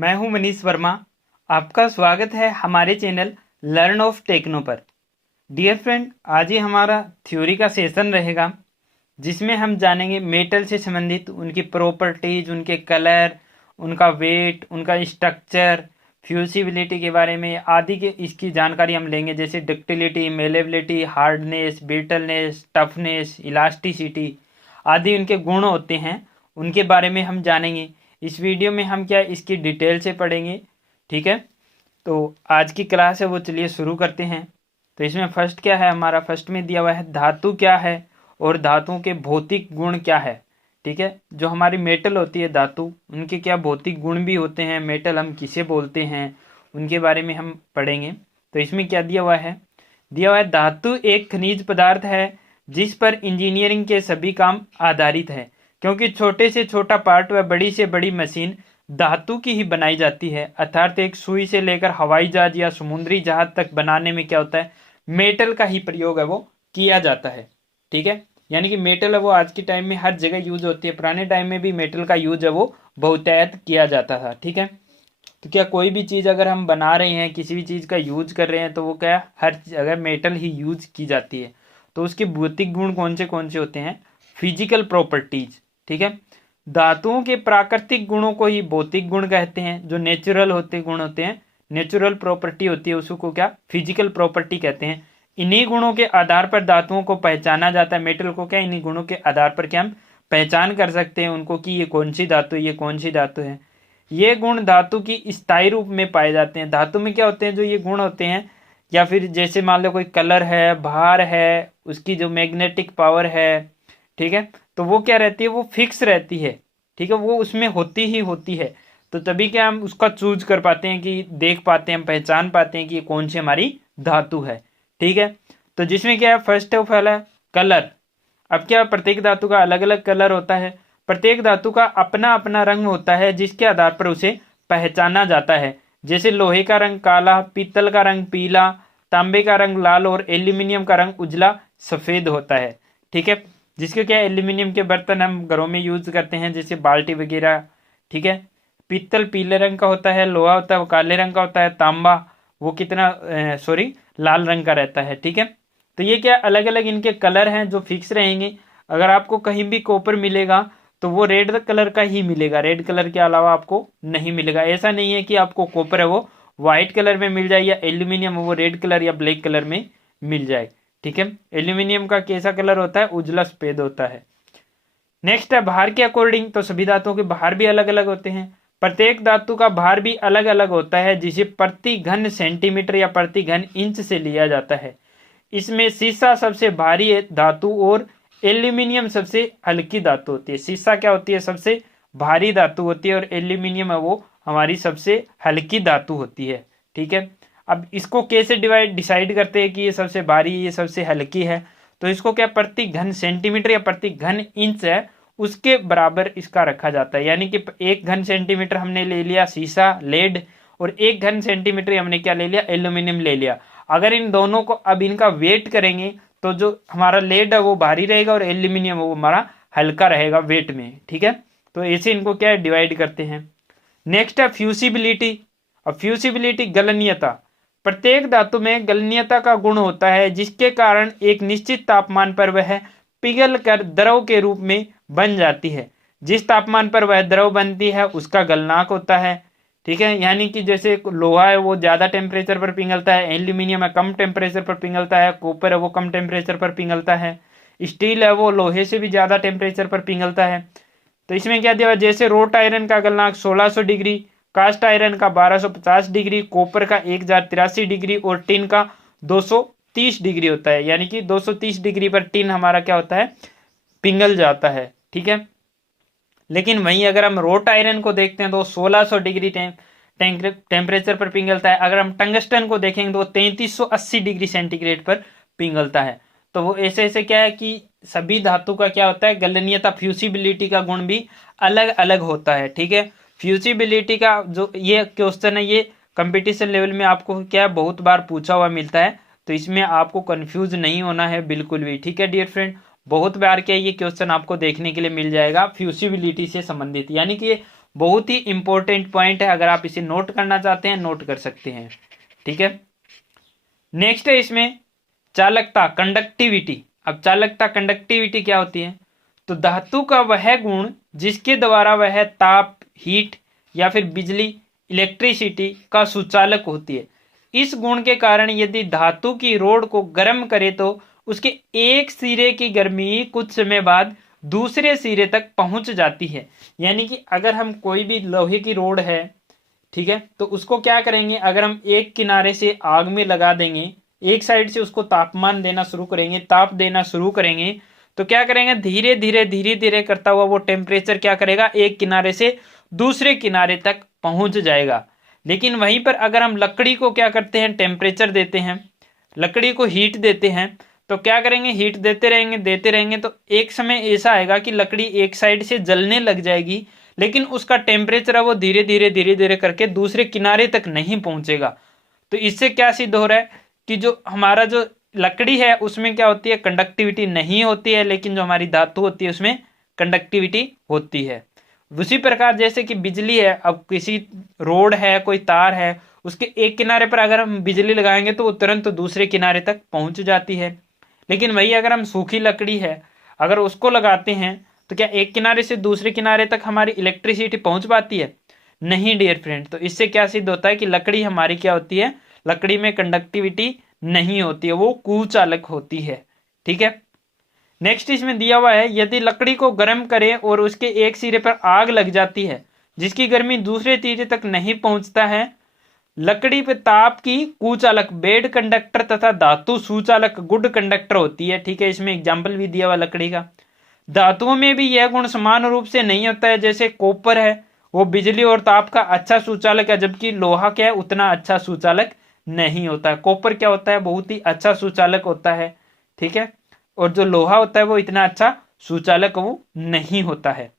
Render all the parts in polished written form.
मैं हूं मनीष वर्मा। आपका स्वागत है हमारे चैनल लर्न ऑफ टेक्नो पर। डियर फ्रेंड, आज ही हमारा थ्योरी का सेशन रहेगा जिसमें हम जानेंगे मेटल से संबंधित उनकी प्रॉपर्टीज, उनके कलर, उनका वेट, उनका स्ट्रक्चर, फ्यूसिबिलिटी के बारे में आदि के इसकी जानकारी हम लेंगे, जैसे ductility, malleability, hardness, brittleness, toughness, elasticity आदि उनके गुण होते हैं, उनके बारे में हम जानेंगे। इस वीडियो में हम क्या इसकी डिटेल से पढ़ेंगे, ठीक है। तो आज की क्लास है वो चलिए शुरू करते हैं। तो इसमें फर्स्ट क्या है, हमारा फर्स्ट में दिया हुआ है धातु क्या है और धातुओं के भौतिक गुण क्या है, ठीक है। जो हमारी मेटल होती है धातु, उनके क्या भौतिक गुण भी होते हैं, मेटल हम किसे बोलते हैं, उनके बारे में हम पढ़ेंगे। तो इसमें क्या दिया हुआ है, धातु एक खनिज पदार्थ है जिस पर इंजीनियरिंग के सभी काम आधारित है, क्योंकि छोटे से छोटा पार्ट व बड़ी से बड़ी मशीन धातु की ही बनाई जाती है। अर्थात एक सुई से लेकर हवाई जहाज या समुद्री जहाज तक बनाने में क्या होता है, मेटल का ही प्रयोग है वो किया जाता है, ठीक है। यानी कि मेटल है वो आज के टाइम में हर जगह यूज होती है। पुराने टाइम में भी मेटल का यूज है वो बहुतायत किया जाता था, ठीक है। तो क्या कोई भी चीज़ अगर हम बना रहे हैं, किसी भी चीज़ का यूज कर रहे हैं, तो वो क्या हर जगह मेटल ही यूज की जाती है। तो उसके भौतिक गुण कौन से होते हैं, फिजिकल प्रॉपर्टीज, ठीक है। धातुओं के प्राकृतिक गुणों को ही भौतिक गुण कहते हैं। जो नेचुरल गुण होते हैं, नेचुरल प्रॉपर्टी होती है, उसको क्या फिजिकल प्रॉपर्टी कहते हैं। इन्हीं गुणों के आधार पर धातुओं को पहचाना जाता है। मेटल को क्या इन्हीं गुणों के आधार पर क्या हम पहचान कर सकते हैं उनको, कि ये कौन सी धातु है, ये कौन सी धातु है। ये गुण धातु की स्थायी रूप में पाए जाते हैं। धातु में क्या होते हैं, जो ये गुण होते हैं, या फिर जैसे मान लो कोई कलर है, भार है, उसकी जो मैग्नेटिक पावर है, ठीक है, तो वो क्या रहती है, वो फिक्स रहती है, ठीक है, वो उसमें होती ही होती है। तो तभी क्या हम उसका चूज कर पाते हैं, कि देख पाते हैं, हम पहचान पाते हैं कि ये कौन सी हमारी धातु है, ठीक है। तो जिसमें क्या है, फर्स्ट ऑफ ऑल है कलर। अब क्या प्रत्येक धातु का अलग अलग कलर होता है। प्रत्येक धातु का अपना अपना रंग होता है जिसके आधार पर उसे पहचाना जाता है। जैसे लोहे का रंग काला, पीतल का रंग पीला, तांबे का रंग लाल और एल्यूमिनियम का रंग उजला सफेद होता है, ठीक है। जिसके क्या एल्यूमिनियम के बर्तन हम घरों में यूज करते हैं, जैसे बाल्टी वगैरह, ठीक है। पीतल पीले रंग का होता है, लोहा होता है वो काले रंग का होता है, तांबा वो लाल रंग का रहता है, ठीक है। तो ये क्या अलग अलग इनके कलर हैं जो फिक्स रहेंगे। अगर आपको कहीं भी कॉपर मिलेगा तो वो रेड कलर का ही मिलेगा, रेड कलर के अलावा आपको नहीं मिलेगा। ऐसा नहीं है कि आपको कॉपर है वो व्हाइट कलर में मिल जाए, या एल्यूमिनियम वो रेड कलर या ब्लैक कलर में मिल जाए, ठीक है। एल्यूमिनियम का कैसा कलर होता है, उजला सफेद होता है। नेक्स्ट है भार के अकॉर्डिंग। तो सभी धातुओं के भार भी अलग अलग होते हैं। प्रत्येक धातु का भार भी अलग अलग होता है, जिसे प्रति घन सेंटीमीटर या प्रति घन इंच से लिया जाता है। इसमें सीसा सबसे भारी धातु और एल्यूमिनियम सबसे हल्की धातु होती है। सीसा क्या होती है, सबसे भारी धातु होती है, और एल्यूमिनियम है वो हमारी सबसे हल्की धातु होती है, ठीक है। अब इसको कैसे डिसाइड करते हैं कि ये सबसे भारी, ये सबसे हल्की है। तो इसको क्या प्रति घन सेंटीमीटर या प्रति घन इंच है उसके बराबर इसका रखा जाता है। यानी कि 1 घन सेंटीमीटर हमने ले लिया सीसा लेड, और 1 घन सेंटीमीटर हमने क्या ले लिया, एल्यूमिनियम ले लिया। अगर इन दोनों को अब इनका वेट करेंगे तो जो हमारा लेड है वो भारी रहेगा और एल्यूमिनियम वो हमारा हल्का रहेगा वेट में, ठीक है। तो ऐसे इनको क्या डिवाइड करते हैं। नेक्स्ट है फ्यूसिबिलिटी। और फ्यूसिबिलिटी गलनीयता। प्रत्येक धातु में गलनीयता का गुण होता है, जिसके कारण एक निश्चित तापमान पर वह पिघल कर द्रव के रूप में बन जाती है। जिस तापमान पर वह द्रव बनती है उसका गलनांक होता है, ठीक है। यानी कि जैसे लोहा है वो ज्यादा टेम्परेचर पर पिघलता है, एल्यूमिनियम है कम टेम्परेचर पर पिघलता है, कॉपर है वो कम टेम्परेचर पर पिघलता है, स्टील है वो लोहे से भी ज्यादा टेम्परेचर पर पिघलता है। तो इसमें क्या दिया, जैसे रोट आयरन का गलनांक 1600 डिग्री, कास्ट आयरन का 1250 डिग्री, कॉपर का 1083 डिग्री और टिन का 230 डिग्री होता है। यानी कि 230 डिग्री पर टिन हमारा क्या होता है, पिघल जाता है, ठीक है। लेकिन वहीं अगर हम रोट आयरन को देखते हैं तो 1600 डिग्री टेम्परेचर पर पिघलता है। अगर हम टंगस्टन को देखेंगे तो वो 3380 डिग्री सेंटीग्रेड पर पिघलता है। तो वो ऐसे ऐसे क्या है कि सभी धातु का क्या होता है, गलनीयता फ्यूसिबिलिटी का गुण भी अलग अलग होता है, ठीक है। फ्यूसिबिलिटी का जो ये क्वेश्चन है ये कंपटीशन लेवल में आपको क्या बहुत बार पूछा हुआ मिलता है, तो इसमें आपको कंफ्यूज नहीं होना है बिल्कुल भी, ठीक है डियर फ्रेंड। बहुत बार क्या ये क्वेश्चन आपको देखने के लिए मिल जाएगा फ्यूसिबिलिटी से संबंधित। यानी कि ये बहुत ही इंपॉर्टेंट पॉइंट है, अगर आप इसे नोट करना चाहते हैं नोट कर सकते हैं। ठीक है, नेक्स्ट है इसमें चालकता, कंडक्टिविटी। अब चालकता कंडक्टिविटी क्या होती है? तो धातु का वह गुण जिसके द्वारा वह ताप, हीट या फिर बिजली, इलेक्ट्रिसिटी का सुचालक होती है। इस गुण के कारण यदि धातु की रोड को गर्म करे तो उसके एक सिरे की गर्मी कुछ समय बाद दूसरे सिरे तक पहुंच जाती है। यानी कि अगर हम कोई भी लोहे की रोड है, ठीक है, तो उसको क्या करेंगे, अगर हम एक किनारे से आग में लगा देंगे, एक साइड से उसको तापमान देना शुरू करेंगे, ताप देना शुरू करेंगे, तो क्या करेंगे, धीरे धीरे करता हुआ वो टेम्परेचर क्या करेगा, एक किनारे से दूसरे किनारे तक पहुंच जाएगा। लेकिन वहीं पर अगर हम लकड़ी को क्या करते हैं, टेम्परेचर देते हैं, लकड़ी को हीट देते हैं, तो क्या करेंगे, हीट देते रहेंगे तो एक समय ऐसा आएगा कि लकड़ी एक साइड से जलने लग जाएगी, लेकिन उसका टेम्परेचर है वो धीरे धीरे करके दूसरे किनारे तक नहीं पहुंचेगा। तो इससे क्या सिद्ध हो रहा है कि जो हमारा जो लकड़ी है उसमें क्या होती है, कंडक्टिविटी नहीं होती है, लेकिन जो हमारी धातु होती है उसमें कंडक्टिविटी होती है। उसी प्रकार जैसे कि बिजली है, अब किसी रोड है, कोई तार है, उसके एक किनारे पर अगर हम बिजली लगाएंगे तो वो तुरंत दूसरे किनारे तक पहुंच जाती है। लेकिन वही अगर हम सूखी लकड़ी है, अगर उसको लगाते हैं तो क्या एक किनारे से दूसरे किनारे तक हमारी इलेक्ट्रिसिटी पहुंच पाती है? नहीं डियर फ्रेंड। तो इससे क्या सिद्ध होता है कि लकड़ी हमारी क्या होती है, लकड़ी में कंडक्टिविटी नहीं होती है, वो कुचालक होती है। ठीक है, नेक्स्ट इसमें दिया हुआ है, यदि लकड़ी को गर्म करें और उसके एक सिरे पर आग लग जाती है जिसकी गर्मी दूसरे सिरे तक नहीं पहुंचता है, लकड़ी पे ताप की कुचालक बेड कंडक्टर तथा धातु सुचालक गुड कंडक्टर होती है। ठीक है, इसमें एग्जाम्पल भी दिया हुआ लकड़ी का। धातुओं में भी यह गुण समान रूप से नहीं होता है। जैसे कॉपर है, वो बिजली और ताप का अच्छा सुचालक है, जबकि लोहा क्या है, उतना अच्छा सुचालक नहीं होता है। कॉपर क्या होता है, बहुत ही अच्छा सुचालक होता है। ठीक है, और जो लोहा होता है वो इतना अच्छा सुचालक वो नहीं होता है।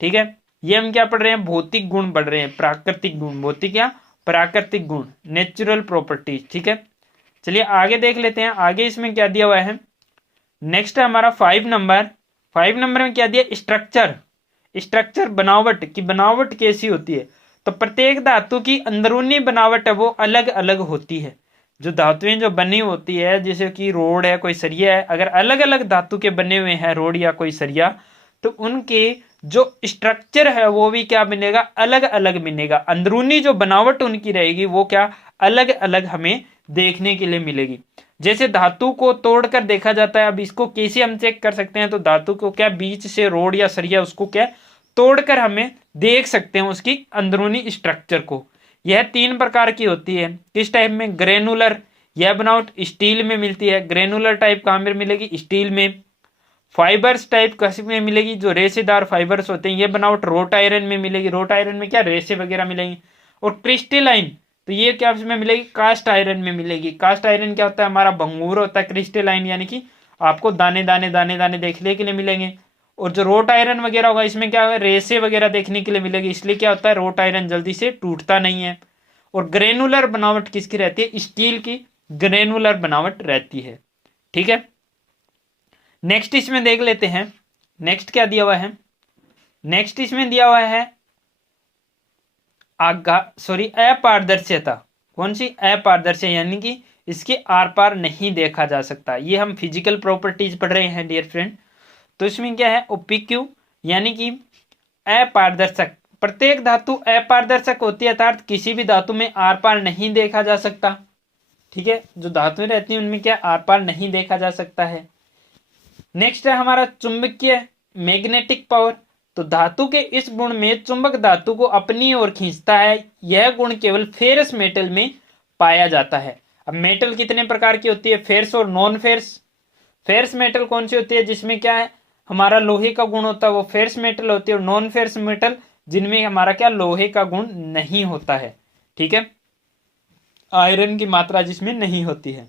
ठीक है, ये हम क्या पढ़ रहे हैं, भौतिक गुण पढ़ रहे हैं, प्राकृतिक गुण, भौतिक या प्राकृतिक गुण, नेचुरल प्रॉपर्टीज। ठीक है, चलिए आगे देख लेते हैं। आगे इसमें क्या दिया हुआ है, नेक्स्ट है हमारा 5 नंबर। 5 नंबर में क्या दिया, स्ट्रक्चर। स्ट्रक्चर बनावट की बनावट कैसी होती है? तो प्रत्येक धातु की अंदरूनी बनावट है वो अलग अलग होती है। जो धातुएं जो बनी होती है, जैसे कि रोड है, कोई सरिया है, अगर अलग अलग धातु के बने हुए हैं रोड या कोई सरिया, तो उनके जो स्ट्रक्चर है वो भी क्या बनेगा, अलग अलग बनेगा। अंदरूनी जो बनावट उनकी रहेगी वो क्या अलग अलग हमें देखने के लिए मिलेगी। जैसे धातु को तोड़कर देखा जाता है, अब इसको कैसे हम चेक कर सकते हैं, तो धातु को क्या बीच से रोड या सरिया उसको क्या तोड़कर हमें देख सकते हैं उसकी अंदरूनी स्ट्रक्चर को। यह 3 प्रकार की होती है। किस टाइप में, ग्रेनुलर, यह बनावट स्टील में मिलती है। ग्रेनुलर टाइप कहाँ में मिलेगी, स्टील में। फाइबर्स टाइप कैसे में मिलेगी, जो रेशेदार फाइबर्स होते हैं, ये बनावट रोट आयरन में मिलेगी। रोट आयरन में क्या रेशे वगैरह मिलेंगी। और क्रिस्टलाइन, तो ये क्या में मिलेगी, कास्ट आयरन में मिलेगी। कास्ट आयरन क्या होता है, हमारा भंगूर होता है। क्रिस्टलाइन यानी कि आपको दाने दाने दाने दाने देखने के लिए मिलेंगे। और जो रोट आयरन वगैरह होगा इसमें क्या होगा, रेसे वगैरह देखने के लिए मिलेगी। इसलिए क्या होता है, रोट आयरन जल्दी से टूटता नहीं है। और ग्रेनुलर बनावट किसकी रहती है, स्टील की ग्रेनुलर बनावट रहती है। ठीक है, नेक्स्ट इसमें देख लेते हैं। नेक्स्ट क्या दिया हुआ है, नेक्स्ट इसमें दिया हुआ है अपारदर्शिता। कौन सी, अपारदर्शिता, यानी कि इसके आर पार नहीं देखा जा सकता। ये हम फिजिकल प्रॉपर्टीज पढ़ रहे हैं डियर फ्रेंड। तो इसमें क्या है, ओपिक्यू यानी कि अपारदर्शक। प्रत्येक धातु अपारदर्शक होती है, अर्थात किसी भी धातु में आर पार नहीं देखा जा सकता। ठीक है, जो धातुएं रहती हैं उनमें क्या आर पार नहीं देखा जा सकता है। नेक्स्ट है हमारा चुंबकीय मैग्नेटिक पावर। तो धातु के इस गुण में चुंबक धातु को अपनी ओर खींचता है। यह गुण केवल फेरस मेटल में पाया जाता है। अब मेटल कितने प्रकार की होती है, फेरस और नॉन फेरस। फेरस मेटल कौन सी होती है, जिसमें क्या है हमारा लोहे का गुण होता है, वो फेरस मेटल होती है। और नॉन फेरस मेटल जिनमें हमारा क्या लोहे का गुण नहीं होता है। ठीक है, आयरन की मात्रा जिसमें नहीं होती है।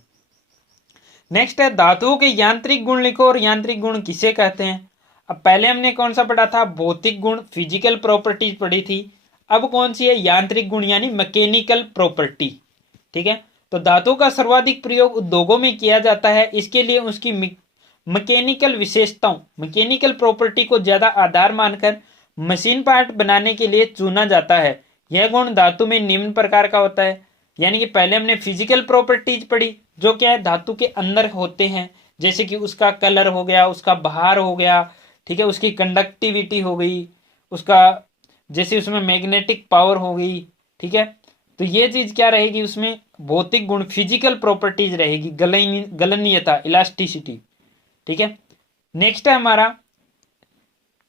नेक्स्ट है धातुओं के यांत्रिक गुण लिखो। और यांत्रिक गुण किसे कहते हैं? अब पहले हमने कौन सा पढ़ा था, भौतिक गुण, फिजिकल प्रॉपर्टीज पढ़ी थी। अब कौन सी है, यांत्रिक गुण यानी मैकेनिकल प्रॉपर्टी। ठीक है, तो धातु का सर्वाधिक प्रयोग उद्योगों में किया जाता है। इसके लिए उसकी मैकेनिकल विशेषताओं, मैकेनिकल प्रॉपर्टी को ज्यादा आधार मानकर मशीन पार्ट बनाने के लिए चुना जाता है। यह गुण धातु में निम्न प्रकार का होता है। यानी कि पहले हमने फिजिकल प्रॉपर्टीज पढ़ी, जो क्या है धातु के अंदर होते हैं, जैसे कि उसका कलर हो गया, उसका भार हो गया, ठीक है, उसकी कंडक्टिविटी हो गई, उसका जैसे उसमें मैग्नेटिक पावर हो गई, ठीक है। तो ये चीज क्या रहेगी, उसमें भौतिक गुण फिजिकल प्रॉपर्टीज रहेगी, गलनीयता, इलास्टिसिटी, ठीक है। नेक्स्ट है हमारा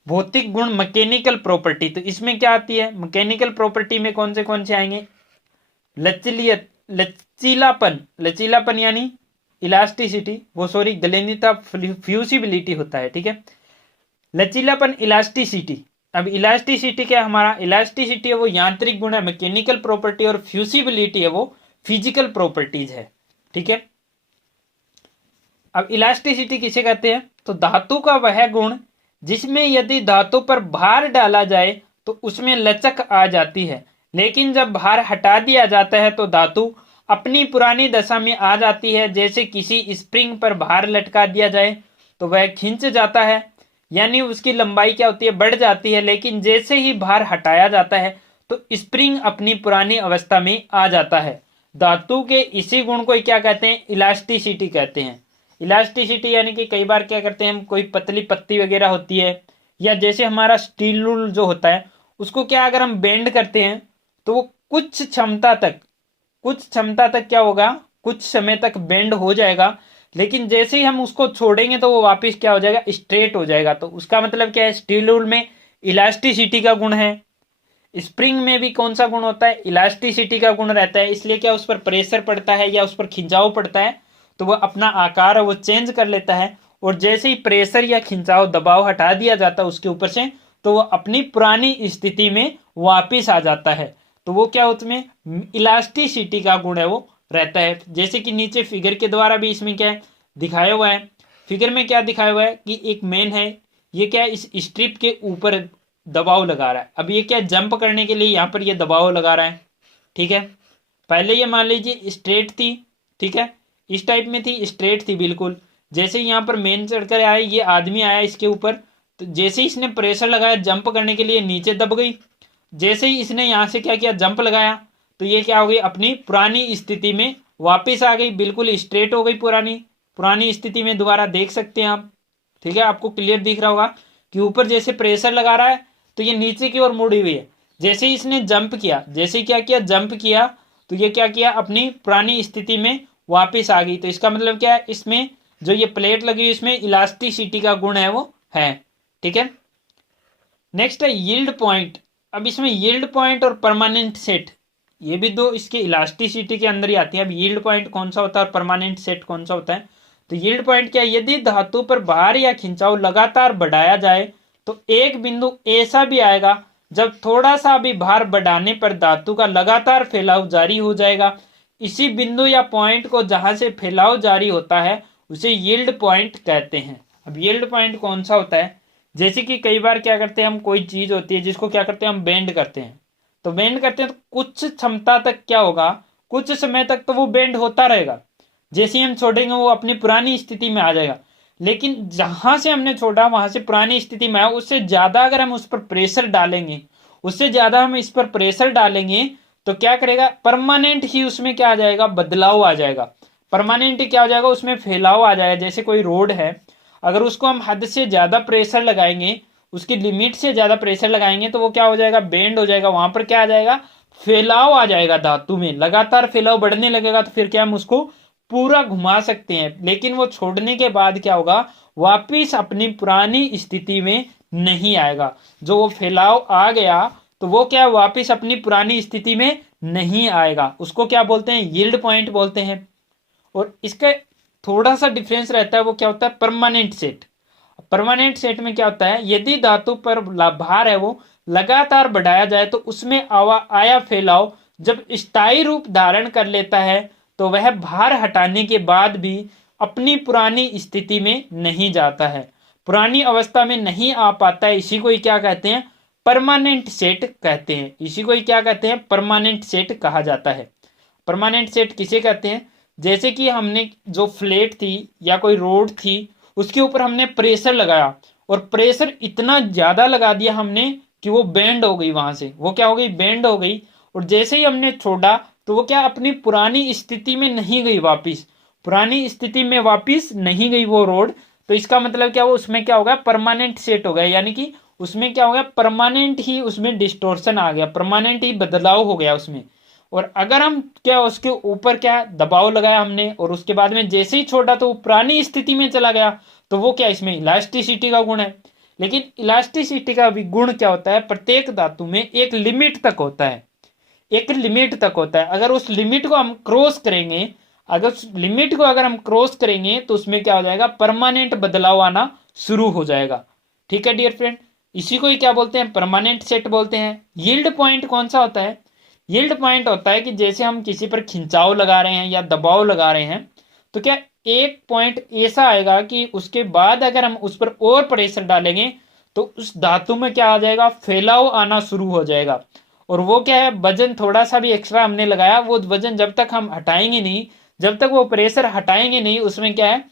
भौतिक गुण मैकेनिकल प्रॉपर्टी। तो इसमें क्या आती है, मैकेनिकल प्रॉपर्टी में कौन से आएंगे, लचीलापन, लचीलापन यानी इलास्टिसिटी, वो सॉरी गलनीयता फ्यूसिबिलिटी होता है, ठीक है। लचीलापन, इलास्टिसिटी। अब इलास्टिसिटी क्या है, हमारा इलास्टिसिटी है वो यांत्रिक गुण है, मैकेनिकल प्रॉपर्टी, और फ्यूसिबिलिटी है वो फिजिकल प्रॉपर्टीज है, ठीक है। अब इलास्टिसिटी किसे कहते हैं, तो धातु का वह गुण जिसमें यदि धातु पर भार डाला जाए तो उसमें लचक आ जाती है, लेकिन जब भार हटा दिया जाता है तो धातु अपनी पुरानी दशा में आ जाती है। जैसे किसी स्प्रिंग पर भार लटका दिया जाए तो वह खिंच जाता है, यानी उसकी लंबाई क्या होती है, बढ़ जाती है, लेकिन जैसे ही भार हटाया जाता है तो स्प्रिंग अपनी पुरानी अवस्था में आ जाता है। धातु के इसी गुण को क्या कहते हैं, इलास्टिसिटी कहते हैं। इलास्टिसिटी यानी कि कई बार क्या करते हैं हम, कोई पतली पत्ती वगैरह होती है, या जैसे हमारा स्टील रूल जो होता है उसको क्या अगर हम बेंड करते हैं तो वो कुछ क्षमता तक क्या होगा, कुछ समय तक बेंड हो जाएगा, लेकिन जैसे ही हम उसको छोड़ेंगे तो वो वापस क्या हो जाएगा, स्ट्रेट हो जाएगा। तो उसका मतलब क्या है, स्टील रूल में इलास्टिसिटी का गुण है। स्प्रिंग में भी कौन सा गुण होता है, इलास्टिसिटी का गुण रहता है। इसलिए क्या उस पर प्रेशर पड़ता है या उस पर खिंचाव पड़ता है तो वह अपना आकार वो चेंज कर लेता है, और जैसे ही प्रेशर या खिंचाव दबाव हटा दिया जाता है उसके ऊपर से तो वो अपनी पुरानी स्थिति में वापिस आ जाता है। तो वो क्या उसमें इलास्टिसिटी का गुण है वो रहता है। जैसे कि नीचे फिगर के द्वारा भी इसमें क्या है दिखाया हुआ है, फिगर में क्या दिखाया हुआ है कि एक मैन है, ये क्या इस स्ट्रिप के ऊपर दबाव लगा रहा है। अब ये क्या जंप करने के लिए यहाँ पर ये दबाव लगा रहा है, ठीक है। पहले ये मान लीजिए स्ट्रेट थी, ठीक है, इस टाइप में थी, स्ट्रेट थी बिल्कुल। जैसे ही यहाँ पर मेन चढ़कर आया, ये आदमी आया इसके ऊपर, तो जैसे ही इसने प्रेशर लगाया जंप करने के लिए नीचे दब गई। जैसे ही इसने यहाँ से क्या किया, जंप लगाया, तो ये क्या हो गई, अपनी पुरानी स्थिति में वापस आ गई, बिल्कुल स्ट्रेट हो गई, पुरानी स्थिति में दोबारा देख सकते हैं आप, ठीक है। आपको क्लियर दिख रहा होगा कि ऊपर जैसे प्रेशर लगा रहा है तो ये नीचे की ओर मुड़ी हुई है। जैसे ही इसने जंप किया, जैसे क्या किया, जंप किया, तो ये क्या किया, अपनी पुरानी स्थिति में वापस आ गई। तो इसका मतलब क्या है, इसमें जो ये प्लेट लगी इसमें इलास्टिसिटी का गुण है वो है, ठीक है। नेक्स्ट है यील्ड पॉइंट। अब इसमें यील्ड पॉइंट और परमानेंट सेट, ये भी दो इसके इलास्टिसिटी के अंदर ही आती है। अब यील्ड पॉइंट कौन सा होता है और परमानेंट सेट कौन सा होता है, तो यील्ड पॉइंट क्या है, यदि धातु पर भार या खिंचाव लगातार बढ़ाया जाए तो एक बिंदु ऐसा भी आएगा जब थोड़ा सा भी भार बढ़ाने पर धातु का लगातार फैलाव जारी हो जाएगा। इसी बिंदु या पॉइंट को जहां से फैलाव जारी होता है उसे यील्ड पॉइंट कहते हैं। अब यील्ड पॉइंट कौन सा होता है, जैसे कि कई बार क्या करते हैं हम, कोई चीज होती है जिसको क्या करते हैं हम बेंड करते हैं, तो बेंड करते हैं तो कुछ क्षमता तक क्या होगा, कुछ समय तक तो वो बेंड होता रहेगा, जैसे ही हम छोड़ेंगे वो अपनी पुरानी स्थिति में आ जाएगा। लेकिन जहां से हमने छोड़ा वहां से पुरानी स्थिति में आया, उससे ज्यादा अगर हम उस पर प्रेशर डालेंगे, उससे ज्यादा हम इस पर प्रेशर डालेंगे तो क्या करेगा, परमानेंट ही उसमें क्या आ जाएगा, बदलाव आ जाएगा। परमानेंट ही क्या हो जाएगा, उसमें फैलाव आ जाएगा। जैसे कोई रोड है, अगर उसको हम हद से ज्यादा प्रेशर लगाएंगे, उसकी लिमिट से ज्यादा प्रेशर लगाएंगे तो वो क्या हो जाएगा, बेंड हो जाएगा। वहां पर क्या आ जाएगा, फैलाव आ जाएगा, धातु में लगातार फैलाव बढ़ने लगेगा, तो फिर क्या हम उसको पूरा घुमा सकते हैं। लेकिन वो छोड़ने के बाद क्या होगा, वापिस अपनी पुरानी स्थिति में नहीं आएगा। जो वो फैलाव आ गया तो वो क्या वापिस अपनी पुरानी स्थिति में नहीं आएगा, उसको क्या बोलते हैं, यील्ड पॉइंट बोलते हैं। और इसका थोड़ा सा डिफरेंस रहता है, वो क्या होता है, परमानेंट सेट। परमानेंट सेट में क्या होता है, यदि धातु पर भार है वो लगातार बढ़ाया जाए तो उसमें आया फैलाव जब स्थायी रूप धारण कर लेता है तो वह भार हटाने के बाद भी अपनी पुरानी स्थिति में नहीं जाता है, पुरानी अवस्था में नहीं आ पाता है। इसी को ही क्या कहते हैं, परमानेंट सेट कहते हैं। इसी को ही क्या कहते हैं, परमानेंट सेट कहा जाता है। परमानेंट सेट किसे कहते हैं, जैसे कि हमने जो फ्लेट थी या कोई रोड थी उसके ऊपर हमने प्रेशर लगाया और प्रेशर इतना ज्यादा लगा दिया हमने कि वो बेंड हो गई, वहां से वो क्या हो गई, बेंड हो गई। और जैसे ही हमने छोड़ा तो वो क्या अपनी पुरानी स्थिति में नहीं गई वापिस, पुरानी स्थिति में वापिस नहीं गई वो रोड। तो इसका मतलब क्या, वो उसमें क्या होगा, परमानेंट सेट हो गया, यानी कि उसमें क्या हो गया, परमानेंट ही उसमें डिस्टोर्शन आ गया, परमानेंट ही बदलाव हो गया उसमें। और अगर हम क्या उसके ऊपर क्या दबाव लगाया हमने और उसके बाद में जैसे ही छोड़ा तो वो पुरानी स्थिति में चला गया, तो वो क्या इसमें इलास्टिसिटी का गुण है। लेकिन इलास्टिसिटी का भी गुण क्या होता है, प्रत्येक धातु में एक लिमिट तक होता है, एक लिमिट तक होता है। अगर उस लिमिट को हम क्रॉस करेंगे, अगर उस लिमिट को अगर हम क्रॉस करेंगे तो उसमें क्या हो जाएगा, परमानेंट बदलाव आना शुरू हो जाएगा। ठीक है डियर फ्रेंड, इसी को ही क्या बोलते हैं, परमानेंट सेट बोलते हैं। यील्ड पॉइंट कौन सा होता है, यील्ड पॉइंट होता है कि जैसे हम किसी पर खिंचाव लगा रहे हैं या दबाव लगा रहे हैं, तो क्या एक पॉइंट ऐसा आएगा कि उसके बाद अगर हम उस पर और प्रेशर डालेंगे तो उस धातु में क्या आ जाएगा, फैलाव आना शुरू हो जाएगा। और वो क्या है, वजन थोड़ा सा भी एक्स्ट्रा हमने लगाया, वो वजन जब तक हम हटाएंगे नहीं, जब तक वो प्रेशर हटाएंगे नहीं, उसमें क्या है,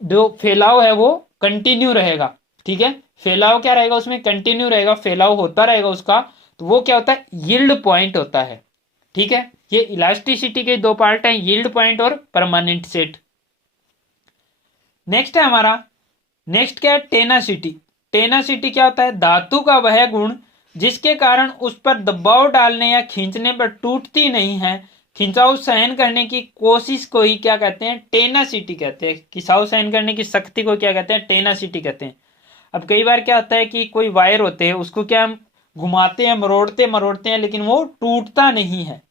जो फैलाव है वो कंटिन्यू रहेगा। ठीक है, फैलाव क्या रहेगा, उसमें कंटिन्यू रहेगा, फैलाव होता रहेगा उसका। तो वो क्या होता है, यील्ड पॉइंट होता है। ठीक है, ये इलास्टिसिटी के दो पार्ट हैं, यील्ड पॉइंट और परमानेंट सेट। नेक्स्ट है हमारा, नेक्स्ट क्या है, टेनासिटी। टेनासिटी क्या होता है, धातु का वह गुण जिसके कारण उस पर दबाव डालने या खींचने पर टूटती नहीं है, खिंचाव सहन करने की कोशिश को ही क्या कहते हैं, टेनासिटी कहते हैं। खिंचाव सहन करने की शक्ति को क्या कहते हैं, टेनासिटी कहते हैं। अब कई बार क्या होता है कि कोई वायर होते हैं, उसको क्या हम घुमाते हैं, मरोड़ते मरोड़ते हैं, लेकिन वो टूटता नहीं है।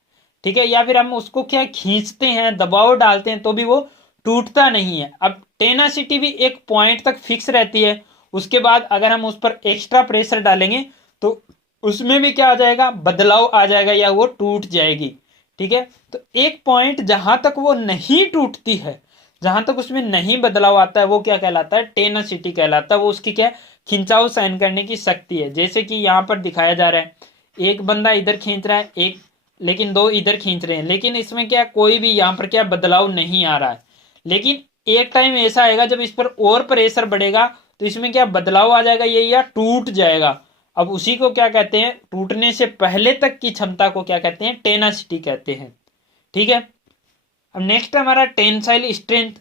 ठीक है, या फिर हम उसको क्या खींचते हैं, दबाव डालते हैं, तो भी वो टूटता नहीं है। अब टेनासिटी भी एक पॉइंट तक फिक्स रहती है, उसके बाद अगर हम उस पर एक्स्ट्रा प्रेशर डालेंगे तो उसमें भी क्या आ जाएगा, बदलाव आ जाएगा या वो टूट जाएगी। ठीक है, तो एक पॉइंट जहां तक वो नहीं टूटती है, जहां तक उसमें नहीं बदलाव आता है, वो क्या कहलाता है, टेनासिटी कहलाता है। वो उसकी क्या है, खिंचाव सहन करने की शक्ति है। जैसे कि यहाँ पर दिखाया जा रहा है, एक बंदा इधर खींच रहा है, एक लेकिन दो इधर खींच रहे हैं, लेकिन इसमें क्या कोई भी यहाँ पर क्या बदलाव नहीं आ रहा है। लेकिन एक टाइम ऐसा आएगा जब इस पर और प्रेशर बढ़ेगा तो इसमें क्या बदलाव आ जाएगा, ये या टूट जाएगा। अब उसी को क्या कहते हैं, टूटने से पहले तक की क्षमता को क्या कहते हैं, टेनासिटी कहते हैं। ठीक है, अब नेक्स्ट हमारा टेंसाइल स्ट्रेंथ।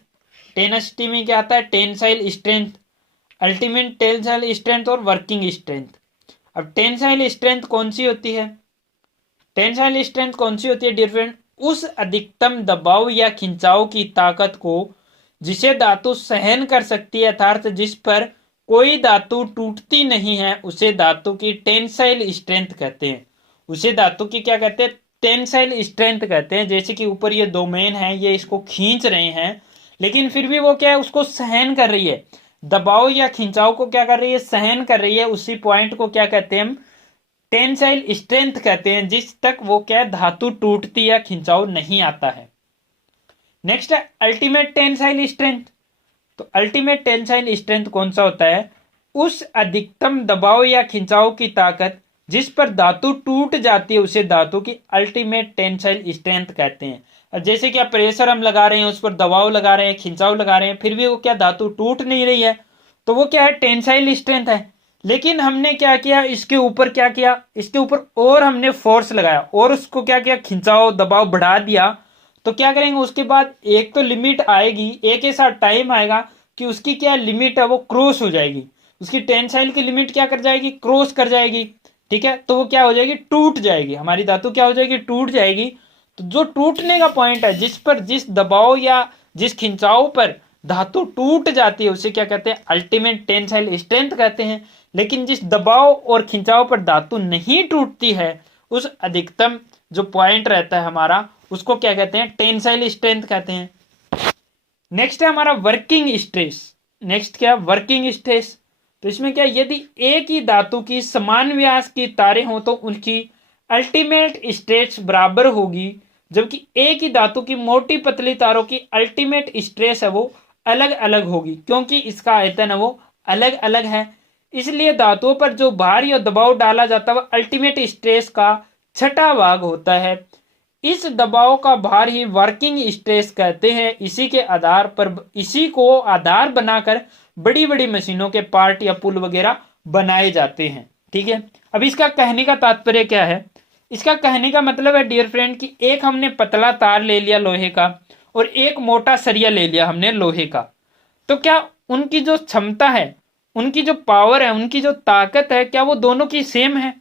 टेनासिटी में क्या आता है, tensile strength, ultimate tensile strength और वर्किंग स्ट्रेंथ। अब टेंसाइल स्ट्रेंथ कौन सी होती है, टेंसाइल स्ट्रेंथ कौन सी होती है डियर फ्रेंड, उस अधिकतम दबाव या खिंचाव की ताकत को जिसे धातु सहन कर सकती है, अर्थात जिस पर कोई धातु टूटती नहीं है, उसे धातु की टेंसाइल स्ट्रेंथ कहते हैं। उसे धातु की क्या कहते हैं, टेंसाइल स्ट्रेंथ कहते हैं। जैसे कि ऊपर ये दो मेन है, ये इसको खींच रहे हैं, लेकिन फिर भी वो क्या है, उसको सहन कर रही है, दबाव या खिंचाव को क्या कर रही है, सहन कर रही है। उसी पॉइंट को क्या कहते हैं, हम टेंसाइल स्ट्रेंथ कहते हैं, जिस तक वो क्या धातु टूटती या खिंचाव नहीं आता है। नेक्स्ट है अल्टीमेट टेंसाइल स्ट्रेंथ। तो अल्टीमेट टेंसाइल स्ट्रेंथ कौन सा होता है, उस अधिकतम दबाव या खिंचाव की ताकत जिस पर धातु टूट जाती है, उसे धातु की अल्टीमेट टेंसाइल स्ट्रेंथ कहते हैं। अब जैसे क्या प्रेशर हम लगा रहे हैं, उस पर दबाव लगा रहे हैं, खिंचाव लगा रहे हैं, फिर भी वो क्या धातु टूट नहीं रही है, तो वो क्या है, टेंसाइल स्ट्रेंथ है। लेकिन हमने क्या किया, इसके ऊपर क्या किया, इसके ऊपर और हमने फोर्स लगाया और उसको क्या किया, खिंचाव दबाव बढ़ा दिया। तो क्या करेंगे, उसके बाद एक तो लिमिट आएगी, एक ऐसा टाइम आएगा कि उसकी क्या लिमिट है, वो क्रॉस हो जाएगी, उसकी टेंसाइल की लिमिट क्या कर जाएगी, क्रॉस कर जाएगी। ठीक है, तो वो क्या हो जाएगी, टूट जाएगी, हमारी धातु क्या हो जाएगी, टूट जाएगी। तो जो टूटने का पॉइंट है, जिस पर जिस दबाव या जिस खिंचाव पर धातु टूट जाती है, उसे क्या कहते हैं, अल्टीमेट टेंसाइल स्ट्रेंथ कहते हैं। लेकिन जिस दबाव और खिंचाव पर धातु नहीं टूटती है, उस अधिकतम जो पॉइंट रहता है हमारा, उसको क्या कहते हैं, टेंसाइल स्ट्रेंथ कहते हैं। नेक्स्ट है हमारा वर्किंग स्ट्रेस। नेक्स्ट क्या, वर्किंग स्ट्रेस। तो इसमें क्या, यदि एक ही धातु की समान व्यास की तारें हो तो उनकी अल्टीमेट स्ट्रेस बराबर होगी, जबकि एक ही धातु की मोटी पतली तारों की अल्टीमेट स्ट्रेस है वो अलग अलग होगी, क्योंकि इसका आयतन है वो अलग अलग है। इसलिए धातुओं पर जो भार या दबाव डाला जाता है वह अल्टीमेट स्ट्रेस का छठा भाग होता है। इस दबाव का भार ही वर्किंग स्ट्रेस कहते हैं। इसी के आधार पर, इसी को आधार बनाकर बड़ी बड़ी मशीनों के पार्ट या पुल वगैरह बनाए जाते हैं। ठीक ठीक है। अब इसका कहने का तात्पर्य क्या है? इसका कहने का मतलब है डियर फ्रेंड कि एक हमने पतला तार ले लिया लोहे का और एक मोटा सरिया ले लिया हमने लोहे का, तो क्या उनकी जो क्षमता है, उनकी जो पावर है, उनकी जो ताकत है, क्या वो दोनों की सेम है?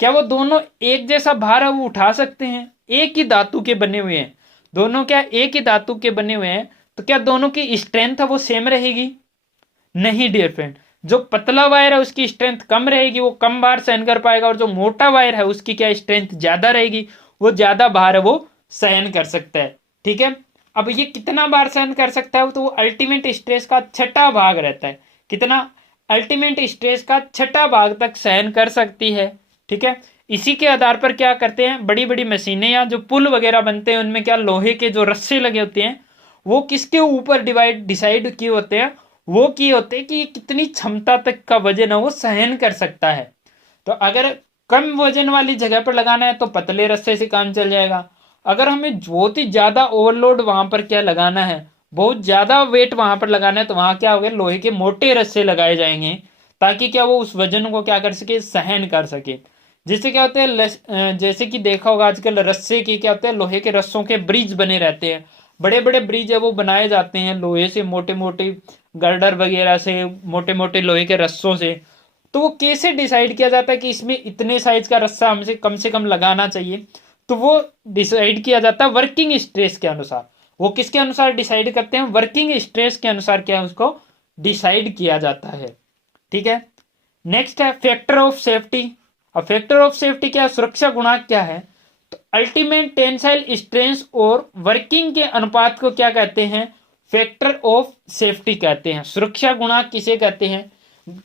क्या वो दोनों एक जैसा भार है वो उठा सकते हैं? एक ही धातु के बने हुए हैं दोनों, क्या एक ही धातु के बने हुए हैं, तो क्या दोनों की स्ट्रेंथ है वो सेम रहेगी? नहीं डियर फ्रेंड, जो पतला वायर है उसकी स्ट्रेंथ कम रहेगी, वो कम भार सहन कर पाएगा, और जो मोटा वायर है उसकी क्या स्ट्रेंथ ज्यादा रहेगी, वो ज्यादा भार है वो सहन कर सकता है। ठीक है। अब ये कितना भार सहन कर सकता है? तो वो अल्टीमेट स्ट्रेस का छठा भाग रहता है। कितना? अल्टीमेट स्ट्रेस का छठा भाग तक सहन कर सकती है। ठीक है। इसी के आधार पर क्या करते हैं, बड़ी बड़ी मशीनें या जो पुल वगैरह बनते हैं उनमें क्या लोहे के जो रस्से लगे होते हैं वो किसके ऊपर डिसाइड किए होते हैं? वो किए होते हैं कि कितनी क्षमता तक का वजन है वो सहन कर सकता है। तो अगर कम वजन वाली जगह पर लगाना है तो पतले रस्से से काम चल जाएगा। अगर हमें बहुत ही ज्यादा ओवरलोड वहां पर क्या लगाना है, बहुत ज्यादा वेट वहां पर लगाना है, तो वहां क्या होगा, लोहे के मोटे रस्से लगाए जाएंगे ताकि क्या वो उस वजन को क्या कर सके, सहन कर सके। जिससे क्या होता है, जैसे कि देखा होगा आजकल रस्से की क्या होता है, लोहे के रस्सों के ब्रिज बने रहते हैं। बड़े बड़े ब्रिज है वो बनाए जाते हैं लोहे से, मोटे मोटे गर्डर वगैरह से, मोटे मोटे लोहे के रस्सों से। तो वो कैसे डिसाइड किया जाता है कि इसमें इतने साइज का रस्सा हमसे कम लगाना चाहिए? तो वो डिसाइड किया जाता है वर्किंग स्ट्रेस के अनुसार। वो किसके अनुसार डिसाइड करते हैं? वर्किंग स्ट्रेस के अनुसार क्या है उसको डिसाइड किया जाता है। ठीक है। नेक्स्ट है फैक्टर ऑफ सेफ्टी। अब फैक्टर ऑफ सेफ्टी क्या है, सुरक्षा गुणांक क्या है? तो अल्टीमेट टेंसाइल स्ट्रेंथ और वर्किंग के अनुपात को क्या कहते हैं? फैक्टर ऑफ सेफ्टी कहते हैं। सुरक्षा गुणांक किसे कहते हैं?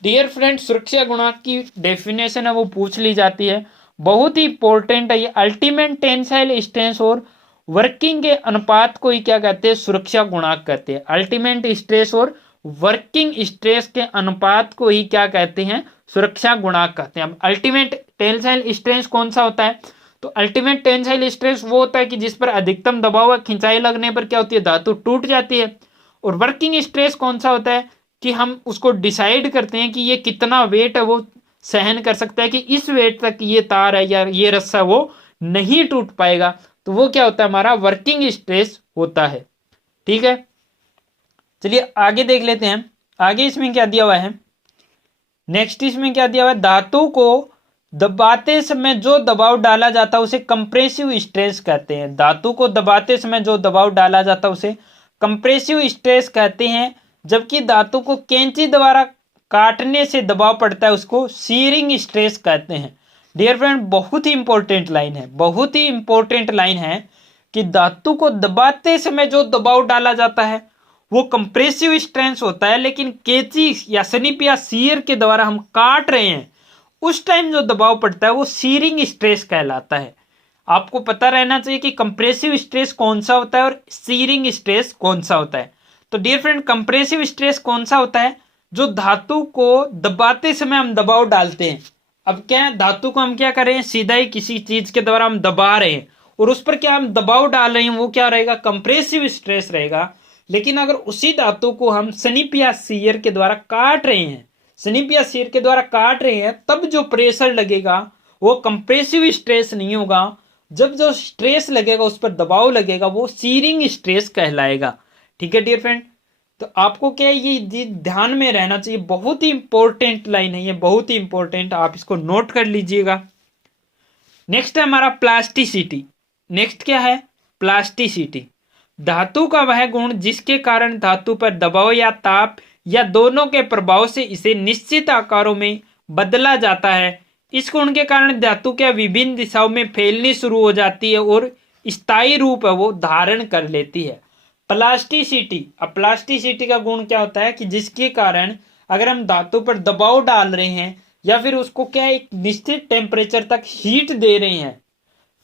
डियर फ्रेंड, सुरक्षा गुणांक की डेफिनेशन है वो पूछ ली जाती है, बहुत ही इंपॉर्टेंट है ये। अल्टीमेट टेंसाइल स्ट्रेंथ और वर्किंग के अनुपात को ही क्या कहते हैं? सुरक्षा गुणांक कहते हैं। अल्टीमेट स्ट्रेस और वर्किंग स्ट्रेस के अनुपात को ही क्या कहते हैं? सुरक्षा गुणांक कहते हैं। अब अल्टीमेट टेंसाइल स्ट्रेंथ कौन सा होता है? तो अल्टीमेट टेंसाइल स्ट्रेस वो होता है कि जिस पर अधिकतम दबाव खिंचाई लगने पर क्या होती है, धातु टूट जाती है। और वर्किंग स्ट्रेस कौन सा होता है कि हम उसको डिसाइड करते हैं कि ये कितना वेट है वो सहन कर सकता है, कि इस वेट तक ये तार है या ये रस्सा वो नहीं टूट पाएगा। तो वो क्या होता है, हमारा वर्किंग स्ट्रेस होता है। ठीक है। चलिए आगे देख लेते हैं। आगे इसमें क्या दिया हुआ है, नेक्स्ट इसमें क्या दिया हुआ है, धातु को दबाते समय जो दबाव डाला जाता है उसे कंप्रेसिव स्ट्रेस कहते हैं। धातु को दबाते समय जो दबाव डाला जाता है उसे कंप्रेसिव स्ट्रेस कहते हैं। जबकि धातु को कैंची द्वारा काटने से दबाव पड़ता है उसको शीयरिंग स्ट्रेस कहते हैं। डियर फ्रेंड, बहुत ही इंपॉर्टेंट लाइन है, बहुत ही इंपॉर्टेंट लाइन है कि धातु को दबाते समय जो दबाव डाला जाता है वो कंप्रेसिव स्ट्रेस होता है, लेकिन कैंची या स्निप या शीयर के द्वारा हम काट रहे हैं उस टाइम जो दबाव पड़ता है वो शीयरिंग स्ट्रेस कहलाता है। आपको पता रहना चाहिए कि कंप्रेसिव स्ट्रेस कौन सा होता है और शीयरिंग स्ट्रेस कौन सा होता है। तो डियर फ्रेंड, कंप्रेसिव स्ट्रेस कौन सा होता है? जो धातु को दबाते समय हम दबाव डालते हैं। अब क्या है, धातु को हम क्या कर रहे हैं, सीधा ही किसी चीज के द्वारा हम दबा रहे हैं और उस पर क्या हम दबाव डाल रहे हैं, वो क्या रहेगा, कंप्रेसिव स्ट्रेस रहेगा। लेकिन अगर उसी धातु को हम स्निप या शीयर के द्वारा काट रहे हैं, स्निप या शीयर के द्वारा काट रहे हैं, तब जो प्रेशर लगेगा वो कंप्रेसिव स्ट्रेस नहीं होगा। जब जो स्ट्रेस लगेगा, उस पर दबाव लगेगा, वो शीयरिंग स्ट्रेस कहलाएगा। ठीक है डियर फ्रेंड, तो आपको क्या ये ध्यान में रहना चाहिए, बहुत ही इंपॉर्टेंट लाइन है ये, बहुत ही इंपॉर्टेंट, आप इसको नोट कर लीजिएगा। नेक्स्ट है हमारा प्लास्टिसिटी। नेक्स्ट क्या है, प्लास्टिसिटी। धातु का वह गुण जिसके कारण धातु पर दबाव या ताप या दोनों के प्रभाव से इसे निश्चित आकारों में बदला जाता है। इस गुण के कारण धातु क्या विभिन्न दिशाओं में फैलनी शुरू हो जाती है और स्थायी रूप है वो धारण कर लेती है। प्लास्टिसिटी। अब प्लास्टिसिटी का गुण क्या होता है कि जिसके कारण अगर हम धातु पर दबाव डाल रहे हैं या फिर उसको क्या एक निश्चित टेम्परेचर तक हीट दे रहे हैं,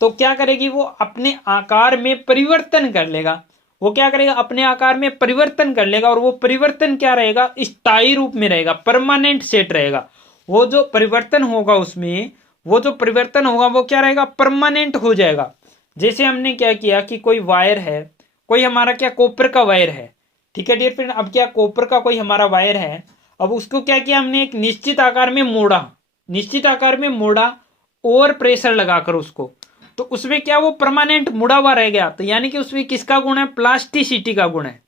तो क्या करेगी, वो अपने आकार में परिवर्तन कर लेगा। वो क्या करेगा, अपने आकार में परिवर्तन कर लेगा, और वो परिवर्तन क्या रहेगा, स्थायी रूप में रहेगा, परमानेंट सेट रहेगा। वो जो परिवर्तन होगा उसमें, वो जो परिवर्तन होगा वो क्या रहेगा, परमानेंट हो जाएगा। जैसे हमने क्या किया कि कोई वायर है, कोई हमारा क्या कॉपर का वायर है, ठीक है डियर फ्रेंड। अब क्या कॉपर का कोई हमारा वायर है, अब उसको क्या किया हमने, एक निश्चित आकार में मोड़ा, निश्चित आकार में मोड़ा और प्रेशर लगाकर उसको, तो उसमें क्या वो परमानेंट मुड़ा हुआ रह गया, तो यानी कि उसमें किसका गुण है, प्लास्टिसिटी का गुण है।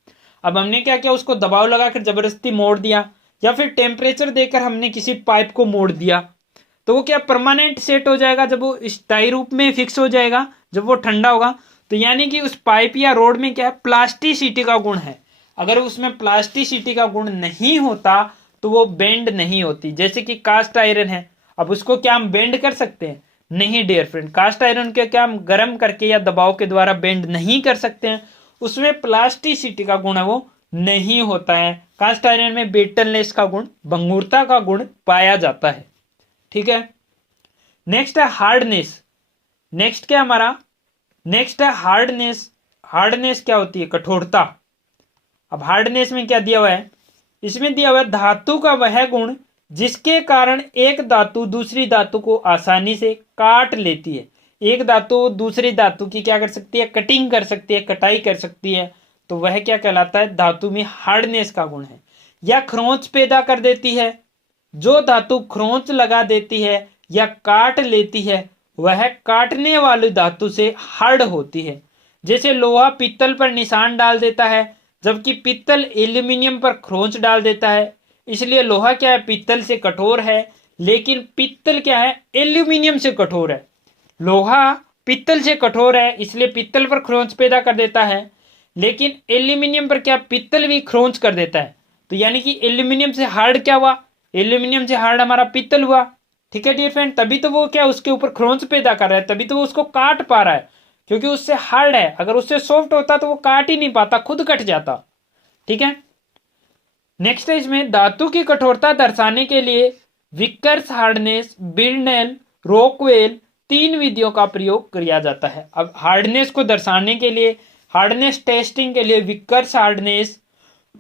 अब हमने क्या किया, उसको दबाव लगाकर जबरदस्ती मोड़ दिया, या फिर टेम्परेचर देकर हमने किसी पाइप को मोड़ दिया, तो वो क्या परमानेंट सेट हो जाएगा जब वो स्थायी रूप में फिक्स हो जाएगा, जब वो ठंडा होगा। तो यानी कि उस पाइप या रोड में क्या है, प्लास्टिसिटी का गुण है। अगर उसमें प्लास्टिसिटी का गुण नहीं होता तो वो बेंड नहीं होती। जैसे कि कास्ट आयरन है, अब उसको क्या हम बेंड कर सकते हैं, नहीं डियर फ्रेंड। कास्ट आयरन के क्या हम गर्म करके या दबाव के द्वारा बेंड नहीं कर सकते हैं, उसमें प्लास्टिसिटी का गुण है वो नहीं होता है। कास्ट आयरन में ब्रिटलनेस का गुण, भंगुरता का गुण पाया जाता है। ठीक है, नेक्स्ट है हार्डनेस। नेक्स्ट क्या हमारा, नेक्स्ट है हार्डनेस। हार्डनेस क्या होती है, कठोरता। अब हार्डनेस में क्या दिया हुआ है, इसमें दिया हुआ है धातु का वह गुण जिसके कारण एक धातु दूसरी धातु को आसानी से काट लेती है। एक धातु दूसरी धातु की क्या कर सकती है, कटिंग कर सकती है, कटाई कर सकती है, तो वह क्या कहलाता है, धातु में हार्डनेस का गुण है। या खरोंच पैदा कर देती है, जो धातु खरोंच लगा देती है या काट लेती है वह काटने वाली धातु से हार्ड होती है। जैसे लोहा पीतल पर निशान डाल देता है, जबकि पीतल एल्यूमिनियम पर खरोंच डाल देता है। इसलिए लोहा क्या है, पीतल से कठोर है, लेकिन पीतल क्या है, एल्यूमिनियम से कठोर है। लोहा पीतल से कठोर है, इसलिए पीतल पर खरोंच पैदा कर देता है, लेकिन एल्यूमिनियम पर क्या, पीतल भी खरोंच कर देता है। तो यानी कि एल्यूमिनियम से हार्ड क्या हुआ, एल्यूमिनियम से हार्ड हमारा पीतल हुआ। ठीक है डियर फ्रेंड, तभी तो वो क्या उसके ऊपर खरोंच पैदा कर रहा है, तभी तो वो उसको काट पा रहा है, क्योंकि उससे हार्ड है। अगर उससे सॉफ्ट होता तो वो काट ही नहीं पाता, खुद कट जाता। ठीक है, नेक्स्ट है इसमें धातु की कठोरता दर्शाने के लिए विकर्स हार्डनेस, बिर्नेल, रॉकवेल तीन विधियों का प्रयोग किया जाता है। अब हार्डनेस को दर्शाने के लिए, हार्डनेस टेस्टिंग के लिए विकर्स हार्डनेस,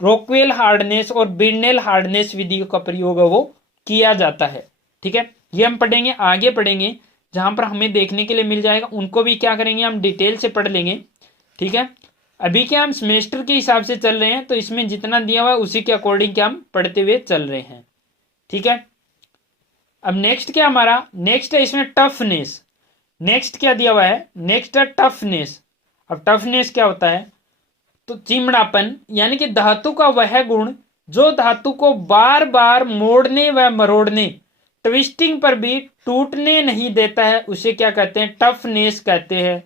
रॉकवेल हार्डनेस और बिर्नेल हार्डनेस विधियों का प्रयोग वो किया जाता है। ठीक है, ये हम पढ़ेंगे, आगे पढ़ेंगे, जहां पर हमें देखने के लिए मिल जाएगा उनको भी क्या करेंगे, हम डिटेल से पढ़ लेंगे। ठीक है, अभी क्या हम सेमेस्टर के हिसाब से चल रहे हैं, तो इसमें जितना दिया हुआ है उसी के अकॉर्डिंग क्या हम पढ़ते हुए चल रहे हैं। ठीक है, अब नेक्स्ट क्या हमारा, नेक्स्ट है इसमें टफनेस। नेक्स्ट क्या दिया हुआ है, नेक्स्ट है टफनेस। अब टफनेस क्या होता है, तो चिमड़ापन, यानी कि धातु का वह गुण जो धातु को बार बार मोड़ने व मरोड़ने, ट्विस्टिंग पर भी टूटने नहीं देता है, उसे क्या कहते हैं, टफनेस कहते हैं।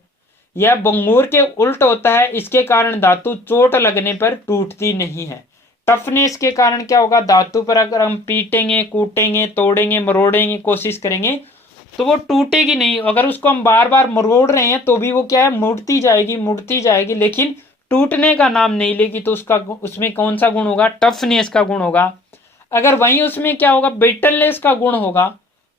यह भंगुर के उल्ट होता है, इसके कारण धातु चोट लगने पर टूटती नहीं है। टफनेस के कारण क्या होगा, धातु पर अगर हम पीटेंगे, कूटेंगे, तोड़ेंगे, मरोड़ेंगे, कोशिश करेंगे तो वो टूटेगी नहीं। अगर उसको हम बार बार मरोड़ रहे हैं तो भी वो क्या है, मुड़ती जाएगी, मुड़ती जाएगी, लेकिन टूटने का नाम नहीं लेगी। तो उसका, उसमें कौन सा गुण होगा, टफनेस का गुण होगा। अगर वहीं उसमें क्या होगा, ब्रिटलनेस का गुण होगा,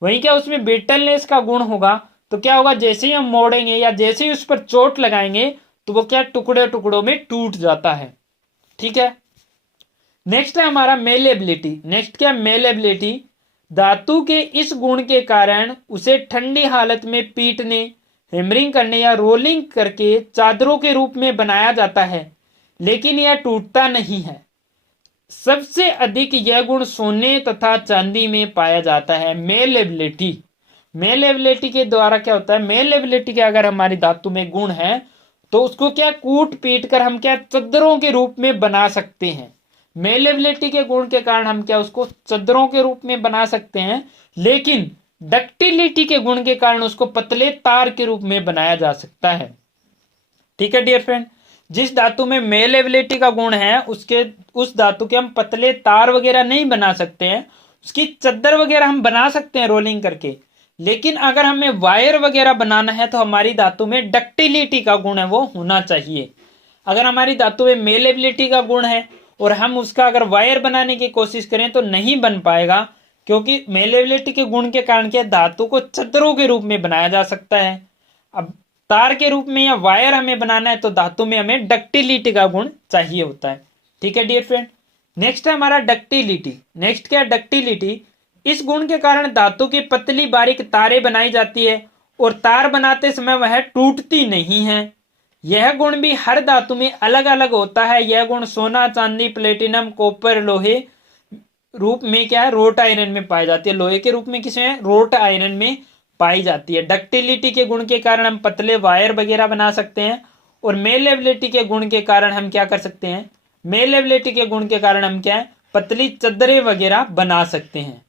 वहीं क्या उसमें ब्रिटलनेस का गुण होगा, तो क्या होगा, जैसे ही हम मोड़ेंगे या जैसे ही उस पर चोट लगाएंगे तो वो क्या टुकड़े टुकड़ों में टूट जाता है। ठीक है, नेक्स्ट है हमारा मेलेबिलिटी। नेक्स्ट क्या, मेलेबिलिटी। धातु के इस गुण के कारण उसे ठंडी हालत में पीटने, हैमरिंग करने या रोलिंग करके चादरों के रूप में बनाया जाता है, लेकिन यह टूटता नहीं है। सबसे अधिक यह गुण सोने तथा चांदी में पाया जाता है, मेलेबिलिटी। मेलेबिलिटी के द्वारा क्या होता है, मेलेबिलिटी के अगर हमारी धातु में गुण है तो उसको क्या कूट पीट कर हम क्या चद्दरों के रूप में बना सकते हैं। मेलेबिलिटी के गुण के कारण हम क्या उसको चद्दरों के रूप में बना सकते हैं, लेकिन डक्टिलिटी के गुण के कारण उसको पतले तार के रूप में बनाया जा सकता है। ठीक है डियर फ्रेंड, जिस धातु में मेलेबिलिटी का गुण है उसके, उस धातु के हम पतले तार वगैरह नहीं बना सकते हैं, उसकी चद्दर वगैरह हम बना सकते हैं रोलिंग करके, लेकिन अगर हमें वायर वगैरह बनाना है तो हमारी धातु में डक्टिलिटी का गुण है वो होना चाहिए। अगर हमारी धातु में मेलेबिलिटी का गुण है और हम उसका अगर वायर बनाने की कोशिश करें तो नहीं बन पाएगा, क्योंकि मेलेबिलिटी के गुण के कारण क्या धातु को चद्दरों के रूप में बनाया जा सकता है। अब तार के रूप में या वायर हमें बनाना है तो धातु में हमें डक्टिलिटी का गुण चाहिए होता है। ठीक है डियर फ्रेंड, नेक्स्ट है हमारा डक्टिलिटी। नेक्स्ट क्या है, डक्टिलिटी। इस गुण के कारण धातु की पतली बारीक तारें बनाई जाती है और तार बनाते समय वह टूटती नहीं है। यह गुण भी हर धातु में अलग अलग होता है। यह गुण सोना, चांदी, प्लेटिनम, कॉपर, लोहे रूप में क्या है, रोट आयरन में पाई जाती है। लोहे के रूप में किसमें, रोट आयरन में पाई जाती है। डक्टिलिटी के गुण के कारण हम पतले वायर वगैरह बना सकते हैं, और मेलेबिलिटी के गुण के कारण हम क्या कर सकते हैं, मेलेबिलिटी के गुण के कारण हम क्या है, पतली चद्दरें वगैरह बना सकते हैं।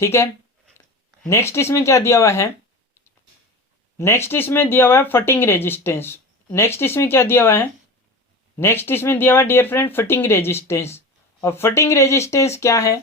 ठीक है, नेक्स्ट इसमें क्या दिया हुआ है, नेक्स्ट इसमें दिया हुआ है फटिंग रेजिस्टेंस। नेक्स्ट इसमें क्या दिया हुआ है, नेक्स्ट इसमें दिया हुआ है डियर फ्रेंड फटिंग रेजिस्टेंस। और फटिंग रेजिस्टेंस क्या है,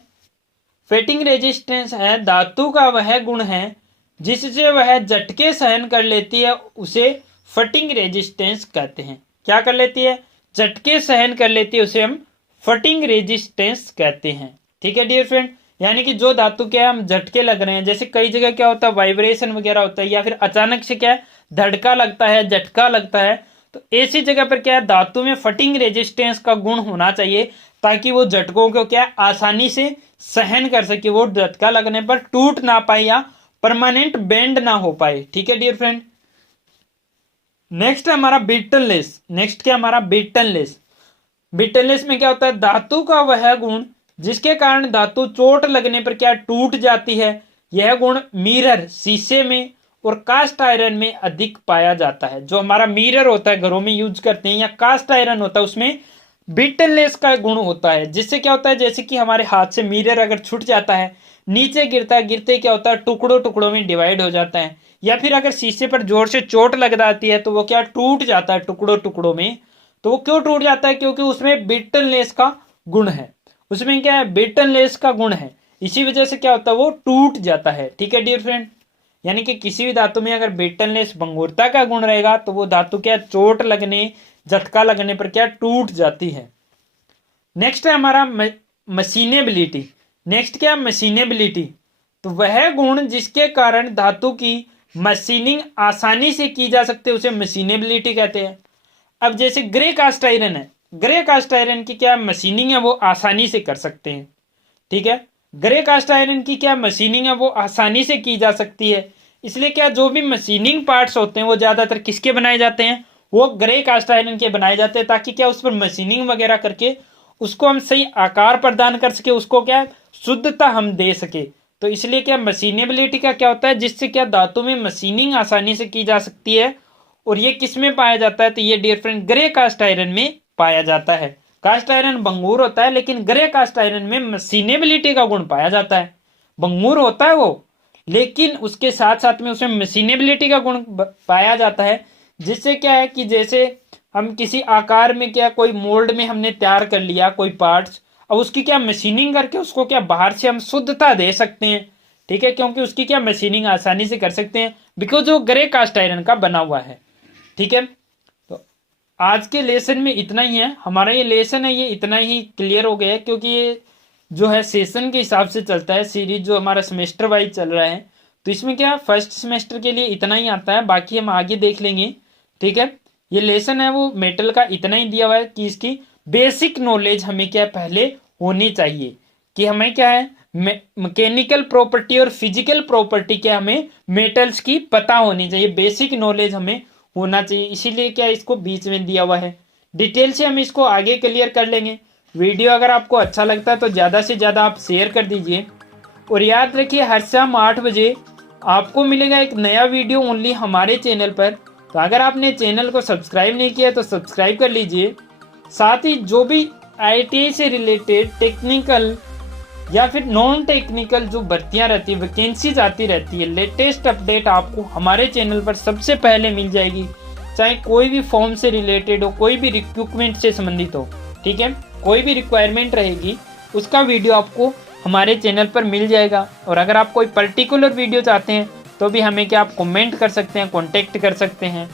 फटिंग रेजिस्टेंस है धातु का वह गुण है जिससे वह झटके सहन कर लेती है, उसे फटिंग रेजिस्टेंस कहते हैं। क्या कर लेती है, झटके सहन कर लेती है, उसे हम फटिंग रेजिस्टेंस कहते हैं। ठीक है डियर फ्रेंड, यानी कि जो धातु क्या है, हम झटके लग रहे हैं, जैसे कई जगह क्या होता है वाइब्रेशन वगैरह होता है, या फिर अचानक से क्या है धड़का लगता है, झटका लगता है, तो ऐसी जगह पर क्या है धातु में फटिंग रेजिस्टेंस का गुण होना चाहिए, ताकि वो झटकों को क्या है आसानी से सहन कर सके, वो झटका लगने पर टूट ना पाए या परमानेंट बेंड ना हो पाए। ठीक है डियर फ्रेंड, नेक्स्ट है हमारा बिटनलेस। नेक्स्ट क्या हमारा बिटनलेस। बिटनलेस में क्या होता है, धातु का वह गुण जिसके कारण धातु चोट लगने पर क्या टूट जाती है, यह गुण मिरर शीशे में और कास्ट आयरन में अधिक पाया जाता है। जो हमारा मिरर होता है घरों में यूज करते हैं, या कास्ट आयरन होता है, उसमें बिटनलेस का गुण होता है, जिससे क्या होता है, जैसे कि हमारे हाथ से मिरर अगर छूट जाता है, नीचे गिरता है, गिरते क्या होता है टुकड़ों टुकड़ों में डिवाइड हो जाता है, या फिर अगर शीशे पर जोर से चोट लग जाती है तो वो क्या टूट जाता है टुकड़ों टुकड़ों में। तो वो क्यों टूट जाता है, क्योंकि उसमें बिटनलेस का गुण है, उसमें क्या है बिटनलेस का गुण है, इसी वजह से क्या होता है वो टूट जाता है। ठीक है डियर फ्रेंड, यानी कि किसी भी धातु में अगर बिटनलेस भंगुरता का गुण रहेगा तो वो धातु क्या चोट लगने, झटका लगने पर क्या टूट जाती है। नेक्स्ट है हमारा मशीनेबिलिटी। नेक्स्ट क्या मशीनेबिलिटी, तो वह गुण जिसके कारण धातु की मशीनिंग आसानी से की जा सकती है, उसे मशीनेबिलिटी कहते हैं। अब जैसे ग्रे कास्ट आयरन है, ग्रे कास्ट आयरन की क्या मशीनिंग है वो आसानी से कर सकते हैं। ठीक है, ग्रे कास्ट आयरन की क्या मशीनिंग है वो आसानी से की जा सकती है, इसलिए क्या जो भी मशीनिंग पार्ट्स होते हैं वो ज्यादातर किसके बनाए जाते हैं, वो ग्रे कास्ट आयरन के बनाए जाते हैं, ताकि क्या उस पर मशीनिंग वगैरह करके उसको हम सही आकार प्रदान कर सके, उसको क्या शुद्धता हम दे सके। तो इसलिए क्या मशीनेबिलिटी का क्या होता है, जिससे क्या धातु में मशीनिंग आसानी से की जा सकती है, और ये किस में पाया जाता है, तो ये dear friend grey cast iron में पाया जाता है। कास्ट आयरन भंगुर होता है, लेकिन ग्रे कास्ट आयरन में मशीनेबिलिटी का गुण पाया जाता है। भंगुर होता है वो, लेकिन उसके साथ साथ में उसमें मशीनेबिलिटी का गुण पाया जाता है, जिससे क्या है कि जैसे हम किसी आकार में क्या कोई मोल्ड में हमने तैयार कर लिया कोई पार्ट्स, अब उसकी क्या मशीनिंग करके उसको क्या बाहर से हम शुद्धता दे सकते हैं। ठीक है, क्योंकि उसकी क्या मशीनिंग आसानी से कर सकते हैं, बिकॉज वो ग्रे कास्ट आयरन का बना हुआ है। ठीक है, तो आज के लेसन में इतना ही है, हमारा ये लेसन है ये इतना ही क्लियर हो गया है, क्योंकि ये जो है सेशन के हिसाब से चलता है, सीरीज जो हमारा सेमेस्टर वाइज चल रहा है, तो इसमें क्या फर्स्ट सेमेस्टर के लिए इतना ही आता है, बाकी हम आगे देख लेंगे। ठीक है, ये लेसन है वो मेटल का इतना ही दिया हुआ है कि इसकी बेसिक नॉलेज हमें क्या पहले होनी चाहिए, कि हमें क्या है मैकेनिकल प्रॉपर्टी और फिजिकल प्रॉपर्टी क्या हमें मेटल्स की पता होनी चाहिए, बेसिक नॉलेज हमें होना चाहिए, इसीलिए क्या इसको बीच में दिया हुआ है। डिटेल से हम इसको आगे क्लियर कर लेंगे। वीडियो अगर आपको अच्छा लगता है तो ज़्यादा से ज़्यादा आप शेयर कर दीजिए, और याद रखिए हर शाम 8 बजे आपको मिलेगा एक नया वीडियो ओनली हमारे चैनल पर। तो अगर आपने चैनल को सब्सक्राइब नहीं किया तो सब्सक्राइब कर लीजिए। साथ ही जो भी ITI से रिलेटेड टेक्निकल या फिर नॉन टेक्निकल जो भर्तियां रहती है, वैकेंसीज आती रहती है, लेटेस्ट अपडेट आपको हमारे चैनल पर सबसे पहले मिल जाएगी, चाहे कोई भी फॉर्म से रिलेटेड हो, कोई भी रिक्रूटमेंट से संबंधित हो। ठीक है, कोई भी रिक्वायरमेंट रहेगी उसका वीडियो आपको हमारे चैनल पर मिल जाएगा। और अगर आप कोई पर्टिकुलर वीडियो चाहते हैं तो भी हमें क्या आप कमेंट कर सकते हैं, कॉन्टेक्ट कर सकते हैं।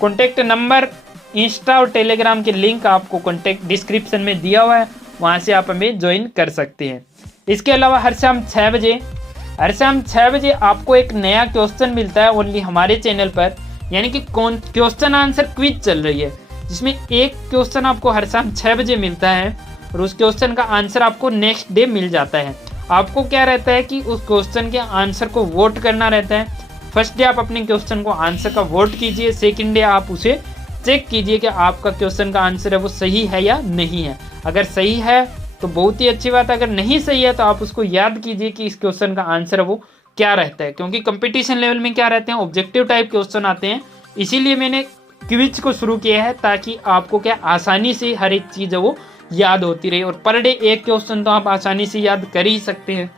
कॉन्टेक्ट नंबर, इंस्टा और टेलीग्राम के लिंक आपको कॉन्टेक्ट डिस्क्रिप्शन में दिया हुआ है, वहाँ से आप हमें ज्वाइन कर सकते हैं। इसके अलावा हर शाम 6 बजे आपको एक नया क्वेश्चन मिलता है ओनली हमारे चैनल पर, यानी कि क्वेश्चन आंसर क्विज चल रही है, जिसमें एक क्वेश्चन आपको हर शाम 6 बजे मिलता है, और उस क्वेश्चन का आंसर आपको नेक्स्ट डे मिल जाता है। आपको क्या रहता है कि उस क्वेश्चन के आंसर को वोट करना रहता है। फर्स्ट डे आप अपने क्वेश्चन को आंसर का वोट कीजिए, सेकंड डे आप उसे चेक कीजिए कि आपका क्वेश्चन का आंसर है वो सही है या नहीं है। अगर सही है तो बहुत ही अच्छी बात। अगर नहीं सही है तो आप उसको याद कीजिए कि इस क्वेश्चन का आंसर वो क्या रहता है, क्योंकि कंपटीशन लेवल में क्या रहते हैं, ऑब्जेक्टिव टाइप क्वेश्चन आते हैं। इसीलिए मैंने क्विज को शुरू किया है, ताकि आपको क्या आसानी से हर एक चीज़ है वो याद होती रहे, और पर डे एक क्वेश्चन तो आप आसानी से याद कर ही सकते हैं।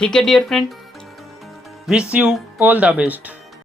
ठीक है dear friend, wish you all the best.